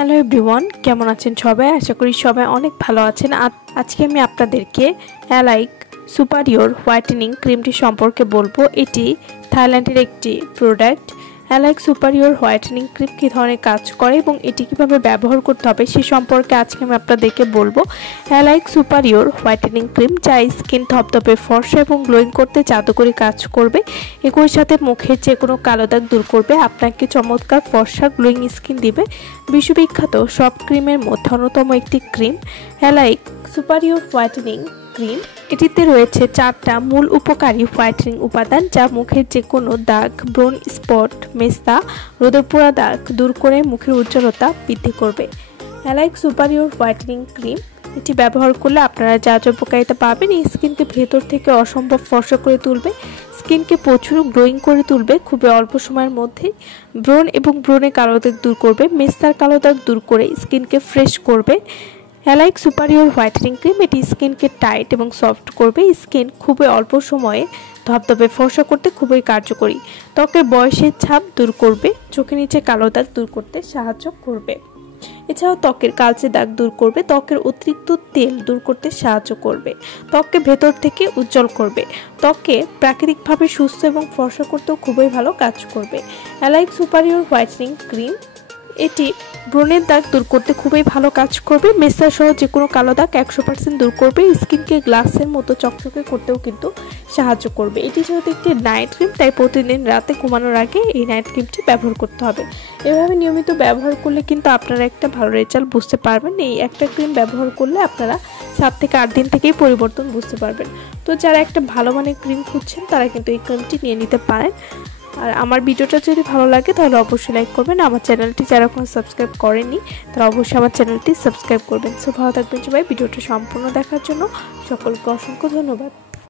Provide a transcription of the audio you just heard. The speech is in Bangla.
হ্যালো এভরিওয়ান, কেমন আছেন সবাই? আশা করি সবাই অনেক ভালো আছেন। আজকে আমি আপনাদেরকে অ্যালাইক সুপারিয়র হোয়াইটেনিং ক্রিমটি সম্পর্কে বলবো। এটি থাইল্যান্ডের একটি product. Alike superior whitening cream কী ধরনের কাজ করে এবং এটি কীভাবে ব্যবহার করতে হবে সে সম্পর্কে আজকে আমি আপনাদেরকে বলবো। অ্যালাইক সুপারিয়র হোয়াইটেনিং ক্রিম যা স্কিন ধপধপে ফর্সা এবং গ্লোয়িং করতে জাদুকরি কাজ করবে। একই সাথে মুখের যে কোনো কালো দাগ দূর করবে, আপনাকে চমৎকার ফর্সা গ্লোয়িং স্কিন দিবে। বিশ্ববিখ্যাত সব ক্রিমের মধ্যে অন্যতম একটি cream alike superior whitening cream. এটিতে রয়েছে 4টা মূল উপকারী হোয়াইটেনিং উপাদান যা মুখের যে কোনো দাগ, ব্রণ স্পট, মেস্তা, রোদে পোড়া দাগ দূর করে মুখের উজ্জ্বলতা বৃদ্ধি করবে। অ্যালাইক সুপারিয়র হোয়াইটেনিং ক্রিম এটি ব্যবহার করলে আপনারা যা যা উপকারিতা পাবেন, এই স্কিনকে ভেতর থেকে অসম্ভব ফর্সা করে তুলবে, স্কিনকে প্রচুর গ্লোয়িং করে তুলবে খুবই অল্প সময়ের মধ্যে। ব্রণ এবং ব্রণে কালো দাগ দূর করবে, মেস্তার কালো দাগ দূর করে স্কিনকে ফ্রেশ করবে। অ্যালাইক সুপারিয়র হোয়াইটেনিং ক্রিম এটি স্কিনকে টাইট এবং সফট করবে, স্কিন খুবই অল্প সময়ে ধপধপে ফর্সা করতে খুবই কার্যকরী। ত্বকের বয়সের ছাপ দূর করবে, চোখের নিচে কালো দাগ দূর করতে সাহায্য করবে। এছাড়াও ত্বকের কালচে দাগ দূর করবে, ত্বকের অতিরিক্ত তেল দূর করতে সাহায্য করবে, ত্বককে ভেতর থেকে উজ্জ্বল করবে, ত্বককে প্রাকৃতিকভাবে সুস্থ এবং ফর্সা করতেও খুবই ভালো কাজ করবে। অ্যালাইক সুপারিয়র হোয়াইটেনিং ক্রিম এটি ব্রণের দাগ দূর করতে খুবই ভালো কাজ করবে, মেস্তা সহ যে কোনো কালো দাগ 100% দূর করবে, স্কিনকে গ্লাসের মতো চকচকে করতেও কিন্তু সাহায্য করবে। এটি যেহেতু একটি নাইট ক্রিম, তাই প্রতিদিন রাতে ঘুমানোর আগে এই নাইট ক্রিমটি ব্যবহার করতে হবে। এভাবে নিয়মিত ব্যবহার করলে কিন্তু আপনারা একটা ভালো রেজাল্ট বুঝতে পারবেন। এই একটা ক্রিম ব্যবহার করলে আপনারা 7 থেকে 8 দিন থেকেই পরিবর্তন বুঝতে পারবেন। তো যারা একটা ভালো মানের ক্রিম খুঁজছেন তারা কিন্তু এই ক্রিমটি নিয়ে নিতে পারেন। আর আমার ভিডিওটা যদি ভালো লাগে তাহলে অবশ্যই লাইক করবেন। আমার চ্যানেলটি যারা এখনো সাবস্ক্রাইব করেনি তারা অবশ্যই আমার চ্যানেলটি সাবস্ক্রাইব করবেন। সো ভালো থাকবেন সবাই। ভিডিওটা সম্পূর্ণ দেখার জন্য সকলকে অসংখ্য ধন্যবাদ।